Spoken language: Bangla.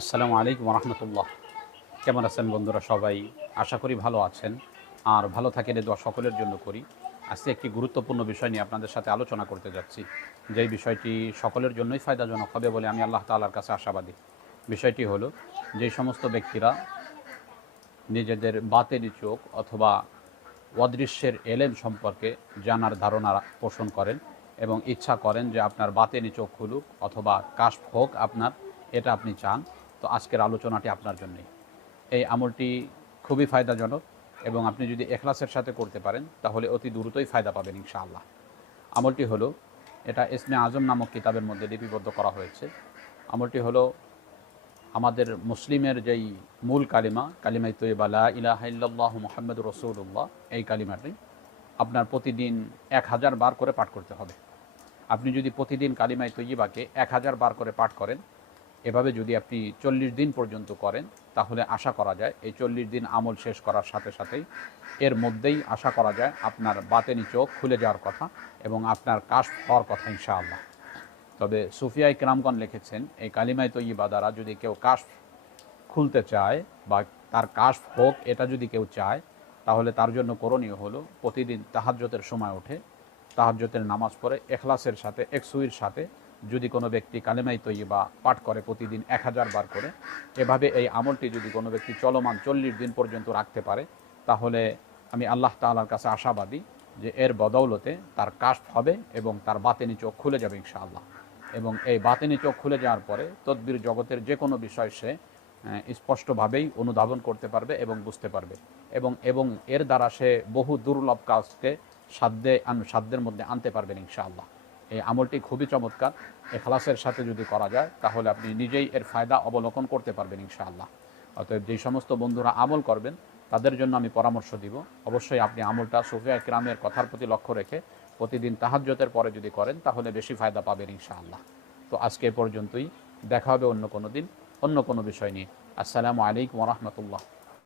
আসসালামু আলাইকুম রহমতুল্লাহ কেমন আছেন বন্ধুরা সবাই? আশা করি ভালো আছেন। আর ভালো থাকেন এ দোয়া সকলের জন্য করি। আজকে একটি গুরুত্বপূর্ণ বিষয় নিয়ে আপনাদের সাথে আলোচনা করতে যাচ্ছি। যেই বিষয়টি সকলের জন্যই ফায়দাজনক হবে বলে আমি আল্লাহ তাআলার কাছে আশাবাদী। বিষয়টি হলো যেই সমস্ত ব্যক্তিরা নিজেদের বাতেরি চোখ অথবা অদৃশ্যের এলেম সম্পর্কে জানার ধারণা পোষণ করেন এবং ইচ্ছা করেন যে আপনার বাতেনি চোখ খুলুক অথবা কাশ হোক আপনার, এটা আপনি চান। তো আজকের আলোচনাটি আপনার জন্যই। এই আমলটি খুবই ফায়দাজনক এবং আপনি যদি এখলাসের সাথে করতে পারেন, তাহলে অতি দ্রুতই ফায়দা পাবেন ইনশাআল্লাহ। আমলটি হলো, এটা ইসমে আজম নামক কিতাবের মধ্যে লিপিবদ্ধ করা হয়েছে। আমলটি হলো, আমাদের মুসলিমের যেই মূল কালিমা কালিমাই তৈবা লা ইলাহা মুহাম্মদ রসুল্লাহ এই কালিমাটি আপনার প্রতিদিন এক হাজার বার করে পাঠ করতে হবে। আপনি যদি প্রতিদিন কালিমাই তৈবাকে এক হাজার বার করে পাঠ করেন এভাবে যদি আপনি চল্লিশ দিন পর্যন্ত করেন, তাহলে আশা করা যায় এই চল্লিশ দিন আমল শেষ করার সাথে সাথেই এর মধ্যেই আশা করা যায় আপনার বাতেনি চোখ খুলে যাওয়ার কথা এবং আপনার কাশ হওয়ার কথা ইনশাআল্লাহ। তবে সুফিয়াই কেরামগণ লিখেছেন, এই কালিমাই তৈবা দ্বারা যদি কেউ কাশ খুলতে চায় বা তার কাশ হোক, এটা যদি কেউ চায়, তাহলে তার জন্য করণীয় হলো প্রতিদিন তাহাজ্যতের সময় ওঠে তাহাজ্যতের নামাজ পড়ে, এখলাসের সাথে একসুইর সাথে যদি কোনো ব্যক্তি কালেমাই তৈবা পাঠ করে প্রতিদিন এক হাজার বার করে, এভাবে এই আমলটি যদি কোনো ব্যক্তি চলমান চল্লিশ দিন পর্যন্ত রাখতে পারে, তাহলে আমি আল্লাহ তাআলার কাছে আশাবাদী যে এর বদৌলতে তার কাস্ট হবে এবং তার বাতেনি চোখ খুলে যাবে ইনশাআল্লাহ। এবং এই বাতেনি চোখ খুলে যাওয়ার পরে তদ্বির জগতের যে কোনো বিষয় সে স্পষ্টভাবেই অনুধাবন করতে পারবে এবং বুঝতে পারবে। এবং এবং এর দ্বারা সে বহু দুর্লভ কাজকে সাধ্যে সাধ্যের মধ্যে আনতে পারবেন ইনশাআল্লাহ। এই আমলটি খুবই চমৎকার। এখলাসের সাথে যদি করা যায়, তাহলে আপনি নিজেই এর ফায়দা অবলোকন করতে পারবেন ইনশাআল্লাহ। অতএব যেই সমস্ত বন্ধুরা আমল করবেন, তাদের জন্য আমি পরামর্শ দিব। অবশ্যই আপনি আমলটা সুফিয়া ইকরামের কথার প্রতি লক্ষ্য রেখে প্রতিদিন তাহাজ্যতের পরে যদি করেন, তাহলে বেশি ফায়দা পাবেন ইনশাআল্লাহ। তো আজকে পর্যন্তই। দেখা হবে অন্য কোনো দিন, অন্য কোনো বিষয় নিয়ে। আসসালামু আলাইকুম রহমতুল্লাহ।